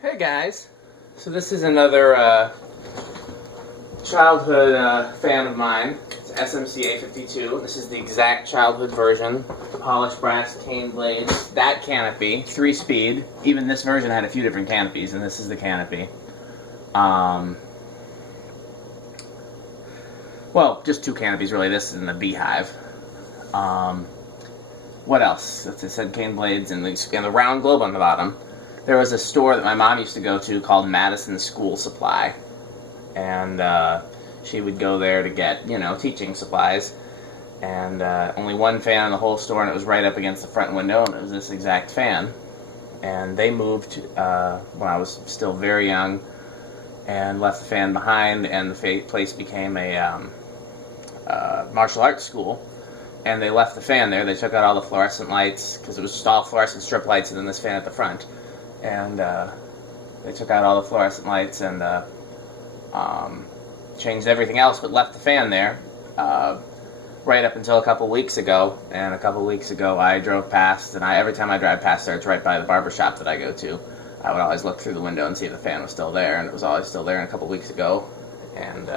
Hey guys, so this is another childhood fan of mine. It's SMC A52. This is the exact childhood version. Polished brass cane blades. That canopy, 3-speed. Even this version had a few different canopies, and this is the canopy. Well, just two canopies really. This is in the beehive. What else? It said cane blades and the round globe on the bottom. There was a store that my mom used to go to called Madison School Supply, and she would go there to get, teaching supplies, and only one fan in the whole store, and it was right up against the front window, and it was this exact fan. And they moved when I was still very young, and left the fan behind, and the place became a martial arts school. And they left the fan there. They took out all the fluorescent lights, because it was just all fluorescent strip lights, and then this fan at the front. And they took out all the fluorescent lights and changed everything else, but left the fan there right up until a couple weeks ago. And a couple weeks ago, I drove past, and every time I drive past there, it's right by the barber shop that I go to. I would always look through the window and see if the fan was still there, and it was always still there. And a couple weeks ago, and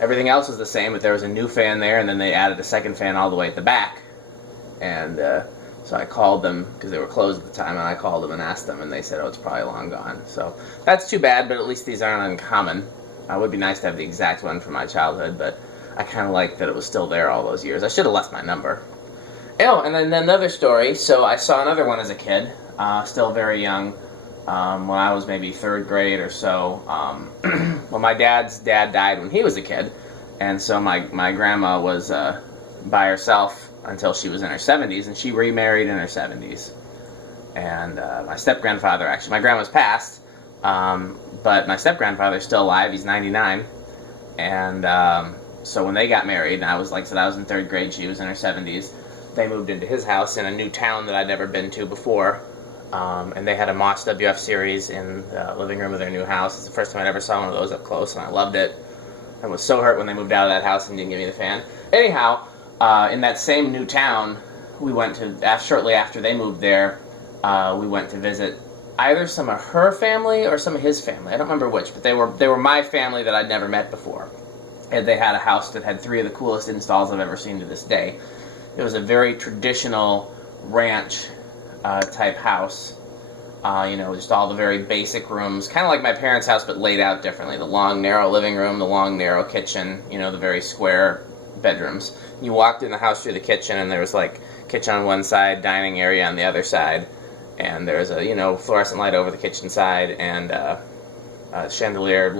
everything else was the same, but there was a new fan there, and then they added a second fan all the way at the back. And so I called them, because they were closed at the time, and I called them and asked them, and they said, oh, it's probably long gone. So that's too bad, but at least these aren't uncommon. It would be nice to have the exact one from my childhood, but I kind of like that it was still there all those years. I should have left my number. Oh, and then another story. So I saw another one as a kid, still very young, when I was maybe 3rd grade or so. Well, my dad's dad died when he was a kid, and so my grandma was by herself until she was in her 70s, and she remarried in her 70s. And my step-grandfather, actually, my grandma's passed, but my step-grandfather's still alive. He's 99. And so when they got married, and I was in 3rd grade, she was in her 70s, they moved into his house in a new town that I'd never been to before. And they had a Moss WF series in the living room of their new house. It's the first time I ever saw one of those up close, and I loved it. I was so hurt when they moved out of that house and didn't give me the fan. Anyhow, in that same new town, we went to, shortly after they moved there, we went to visit either some of her family or some of his family. I don't remember which, but they were my family that I'd never met before. And they had a house that had 3 of the coolest installs I've ever seen to this day. It was a very traditional ranch type house. Just all the very basic rooms, kind of like my parents' house, but laid out differently. The long, narrow living room, the long, narrow kitchen, the very square bedrooms. You walked in the house through the kitchen, and there was kitchen on one side, dining area on the other side, and there was a fluorescent light over the kitchen side, and a chandelier,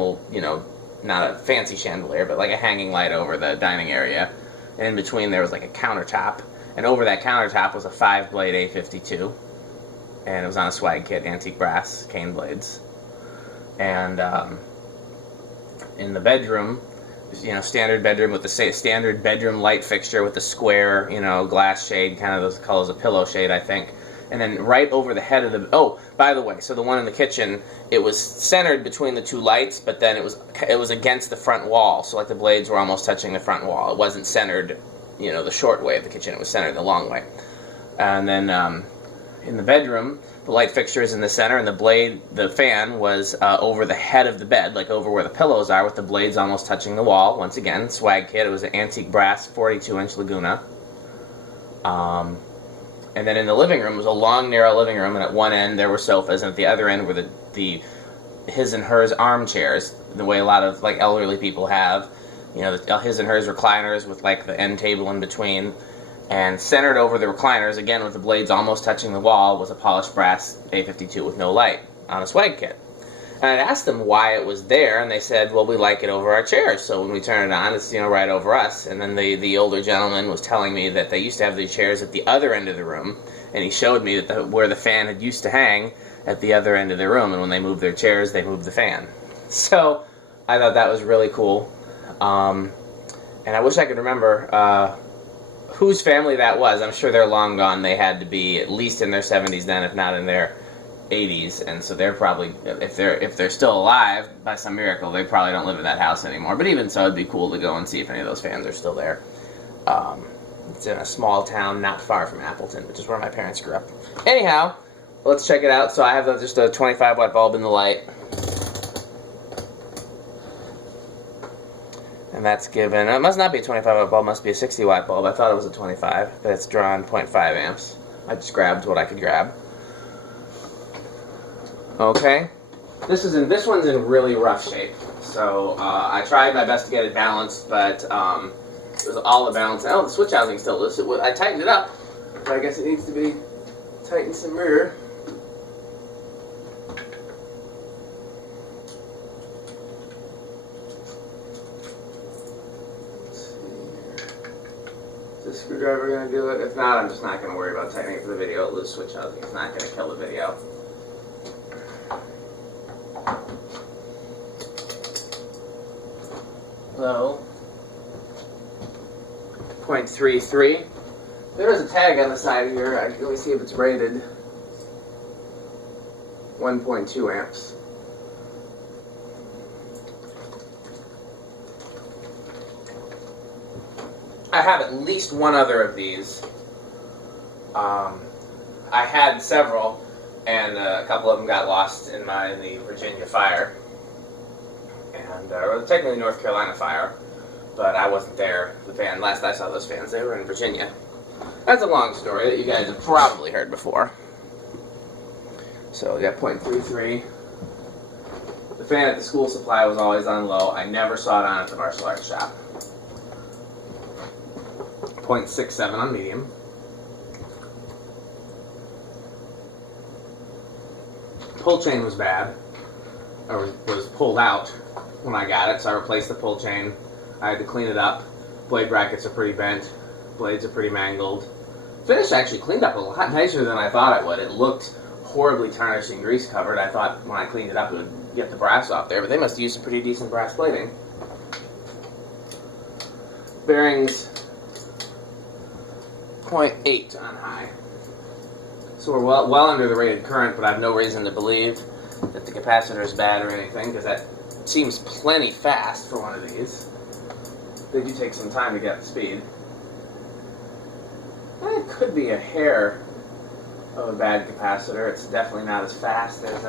not a fancy chandelier, but like a hanging light over the dining area. And in between there was a countertop, and over that countertop was a 5-blade A52, and it was on a swag kit, antique brass cane blades. And in the bedroom, standard bedroom with the standard bedroom light fixture with the square, glass shade, kind of those colors, a pillow shade, I think. And then right over the head of the... Oh, by the way, so the one in the kitchen, it was centered between the 2 lights, but then it was against the front wall, so the blades were almost touching the front wall. It wasn't centered, the short way of the kitchen. It was centered the long way. And then in the bedroom, the light fixture is in the center, and the fan was over the head of the bed, over where the pillows are, with the blades almost touching the wall. Once again, swag kit. It was an antique brass 42-inch Laguna. And then in the living room was a long, narrow living room, and at one end there were sofas, and at the other end were the his and hers armchairs, the way a lot of elderly people have. The his and hers recliners with the end table in between. And centered over the recliners, again with the blades almost touching the wall, was a polished brass A52 with no light on a swag kit. And I'd asked them why it was there, and they said, well, we like it over our chairs, so when we turn it on, it's right over us. And then the older gentleman was telling me that they used to have the chairs at the other end of the room, and he showed me that where the fan had used to hang at the other end of the room, and when they moved their chairs, they moved the fan. So I thought that was really cool. And I wish I could remember whose family that was. I'm sure they're long gone. They had to be at least in their 70s then, if not in their 80s, and so they're probably, if they're still alive by some miracle, they probably don't live in that house anymore. But even so, it'd be cool to go and see if any of those fans are still there. It's in a small town not far from Appleton, which is where my parents grew up. Anyhow, let's check it out. So I have just a 25 watt bulb in the light. And that's given, it must not be a 25 watt bulb, it must be a 60 watt bulb. I thought it was a 25, but it's drawn 0.5 amps. I just grabbed what I could grab. Okay, this one's in really rough shape. So I tried my best to get it balanced, but it was all the balance. Oh, the switch housing still loose. I tightened it up, but I guess it needs to be tightened some more. Is the screwdriver going to do it? If not, I'm just not going to worry about tightening it for the video. Loose switch housing is not going to kill the video. So, 0.33. There's a tag on the side here. Let me see if it's rated. 1.2 amps. I have at least one other of these. I had several, and a couple of them got lost in the Virginia fire, and or technically North Carolina fire, but I wasn't there. Last I saw those fans, they were in Virginia. That's a long story that you guys have probably heard before. So we got 0.33. The fan at the school supply was always on low. I never saw it on at the martial arts shop. 0.67 on medium. Pull chain was bad, or was pulled out when I got it, so I replaced the pull chain. I had to clean it up. Blade brackets are pretty bent. Blades are pretty mangled. Finish actually cleaned up a lot nicer than I thought it would. It looked horribly tarnished and grease covered. I thought when I cleaned it up it would get the brass off there, but they must have used some pretty decent brass plating. Bearings 0.8 on high. So we're well under the rated current, but I have no reason to believe that the capacitor is bad or anything, because that seems plenty fast for one of these. They do take some time to get up to speed. It could be a hair of a bad capacitor. It's definitely not as fast as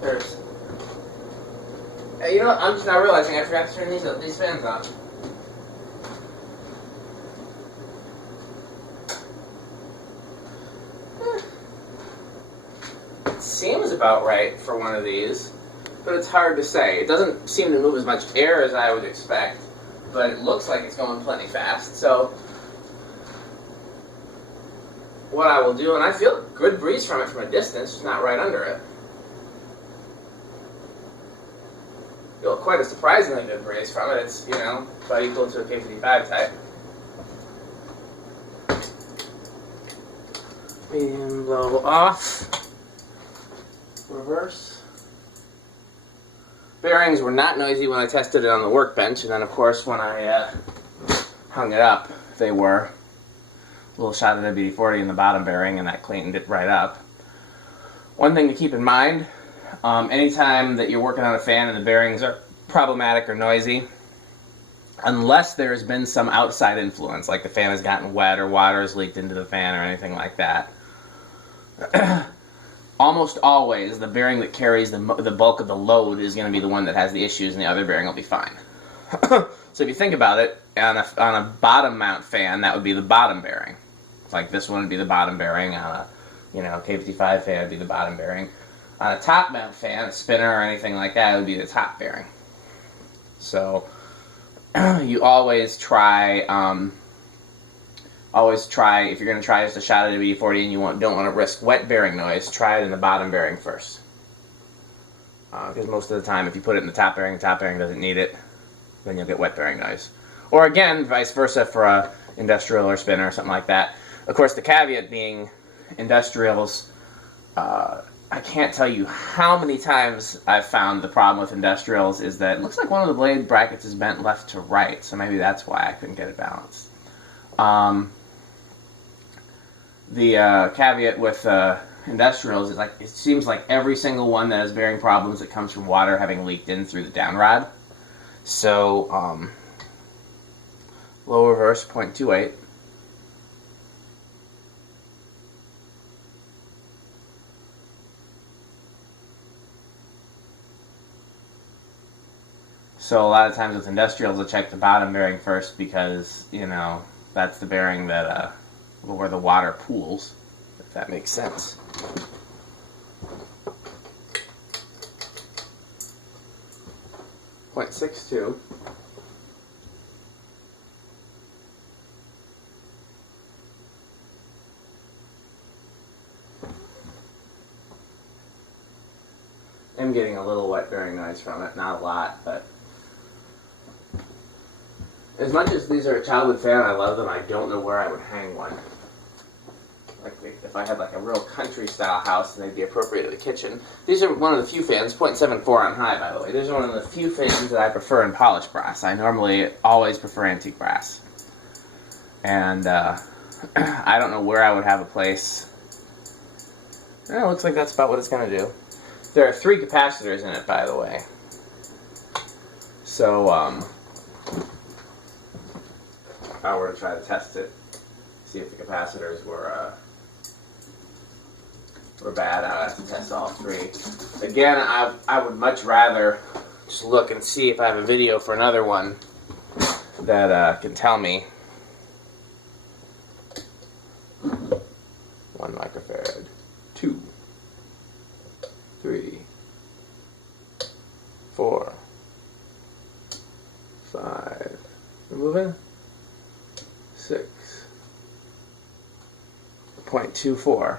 there's. Hey, you know what? I'm just now realizing I forgot to turn these fans on. It seems about right for one of these, but it's hard to say. It doesn't seem to move as much air as I would expect, but it looks like it's going plenty fast. So what I will do, and I feel a good breeze from it from a distance, just not right under it. Feel quite a surprisingly good breeze from it. It's, you know, about equal to a K55 type. Medium low off. Reverse. Bearings were not noisy when I tested it on the workbench, and then of course when I hung it up, they were. A little shot of WD-40 in the bottom bearing, and that cleaned it right up. One thing to keep in mind, anytime that you're working on a fan and the bearings are problematic or noisy, unless there's been some outside influence, like the fan has gotten wet or water has leaked into the fan or anything like that, almost always the bearing that carries the bulk of the load is going to be the one that has the issues, and the other bearing will be fine. So if you think about it, on a bottom mount fan, that would be the bottom bearing. Like this one would be the bottom bearing. On a K55 fan would be the bottom bearing. On a top mount fan, a spinner or anything like that, it would be the top bearing. So you always try if you're going to try just a shot of WD-40 and you don't want to risk wet bearing noise, try it in the bottom bearing first. Because most of the time, if you put it in the top bearing doesn't need it, then you'll get wet bearing noise. Or again, vice versa for a industrial or spinner or something like that. Of course, the caveat being industrials, I can't tell you how many times I've found the problem with industrials is that it looks like one of the blade brackets is bent left to right, so maybe that's why I couldn't get it balanced. The caveat with industrials is like it seems like every single one that has bearing problems that comes from water having leaked in through the down rod. So low reverse 0.28. So a lot of times with industrials, I'll check the bottom bearing first because, you know, that's the bearing that where the water pools, if that makes sense. .62. I'm getting a little wet bearing noise from it, not a lot, but as much as these are a childhood fan, I love them, I don't know where I would hang one. Like if I had like a real country style house, and they'd be appropriate to the kitchen. These are one of the few fans, .74 on high, by the way. These are one of the few fans that I prefer in polished brass. I normally always prefer antique brass. And I don't know where I would have a place. It looks like that's about what it's going to do. There are 3 capacitors in it, by the way. So, if I were to try to test it, see if the capacitors were bad, I would have to test all 3. Again, I would much rather just look and see if I have a video for another one that can tell me 1 microfarad, 2, 3, 4, 5, we're moving, 6, .24.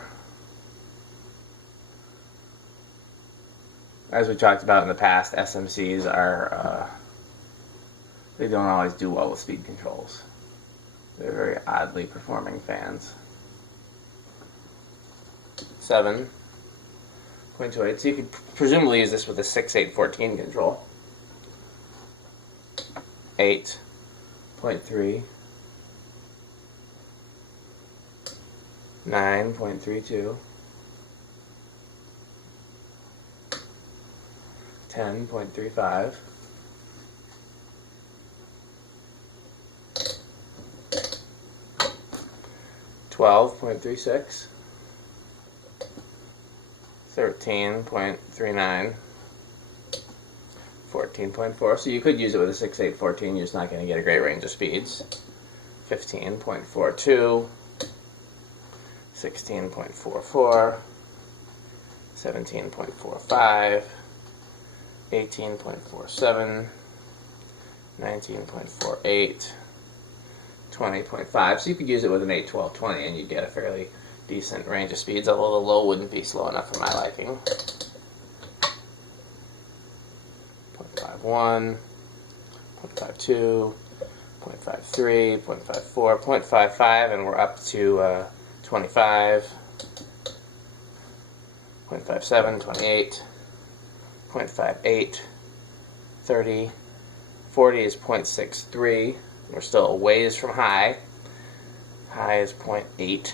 As we talked about in the past, SMCs are, they don't always do well with speed controls. They're very oddly performing fans. 7.28, so you could presumably use this with a 6-8-14 control. 8.3, 9.32, 10.35, 12.36, 13.39, 14.4. So you could use it with a 6-8-14. You're just not going to get a great range of speeds. 15.42, 16.44, 17.45, 18.47, 19.48, 20.5. So you could use it with an 8, 12, 20 and you'd get a fairly decent range of speeds, although the low wouldn't be slow enough for my liking. 0.51, 0.52, 0.53, 0.54, 0.55, and we're up to 25, 0.57, 28, 0.58, 30, 40 is 0.63. We're still a ways from high. High is 0.8.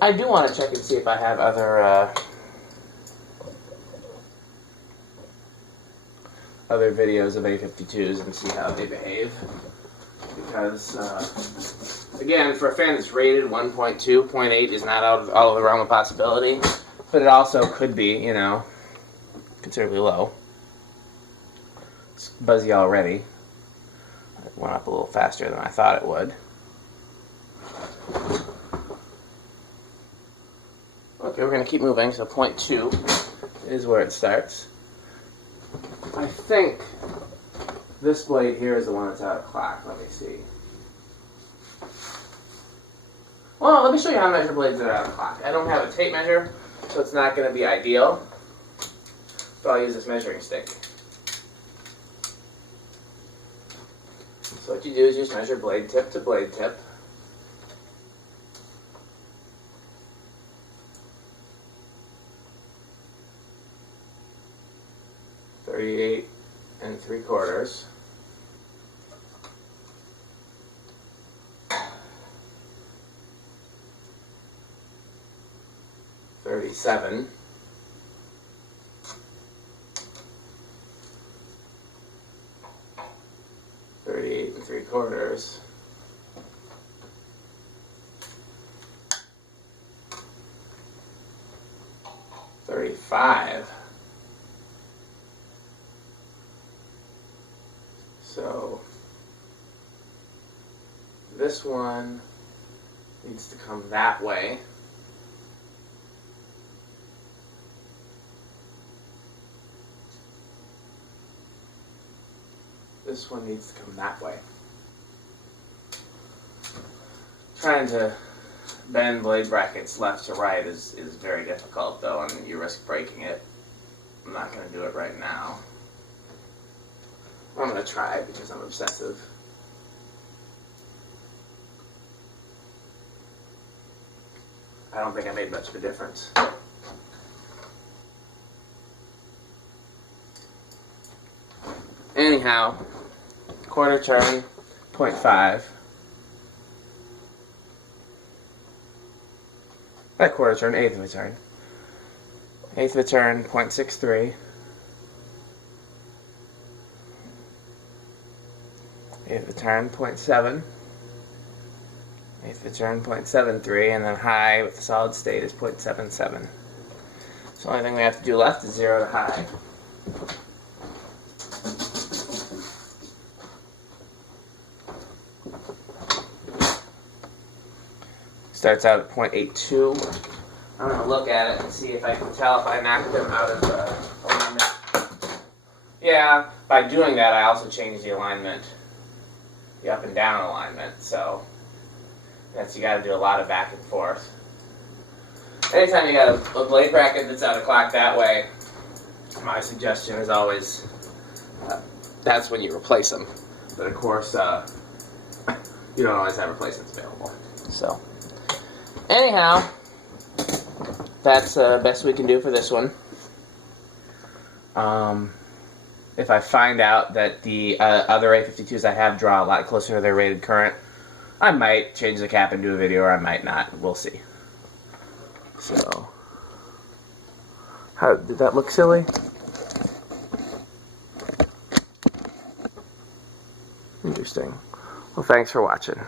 I do want to check and see if I have other videos of A52s and see how they behave. Because, again, for a fan that's rated 1.2, 0.8 is not out of the realm of possibility. But it also could be, you know, considerably low. It's buzzy already. It went up a little faster than I thought it would. Okay, we're going to keep moving, so 0.2 is where it starts. I think this blade here is the one that's out of clock. Let me see. Well, let me show you how to measure blades that are out of clock. I don't have a tape measure, so it's not going to be ideal. So I'll use this measuring stick. So what you do is just measure blade tip to blade tip. .38 3/4. .37. 38 3/4. 35. So this one needs to come that way. This one needs to come that way. Trying to bend blade brackets left to right is very difficult though, and you risk breaking it. I'm not going to do it right now. I'm going to try it because I'm obsessive. I don't think I made much of a difference. Anyhow, quarter turn, 0.5. That quarter turn, eighth of a turn. Eighth of a turn, 0.63. Eighth of a turn, 0.7. Eighth of a turn, 0.73, and then high with the solid state is 0.77. So the only thing we have to do left is 0 to high. Starts out at 0.82. I'm going to look at it and see if I can tell if I knocked them out of alignment. Yeah, by doing that I also changed the alignment, the up and down alignment, so that's, you got to do a lot of back and forth. Anytime you got a blade bracket that's out of clock that way, my suggestion is always that's when you replace them. But of course, you don't always have replacements available. So, anyhow, that's the best we can do for this one. If I find out that the other A52s I have draw a lot closer to their rated current, I might change the cap and do a video, or I might not. We'll see. So, how did that look silly? Interesting. Well, thanks for watching.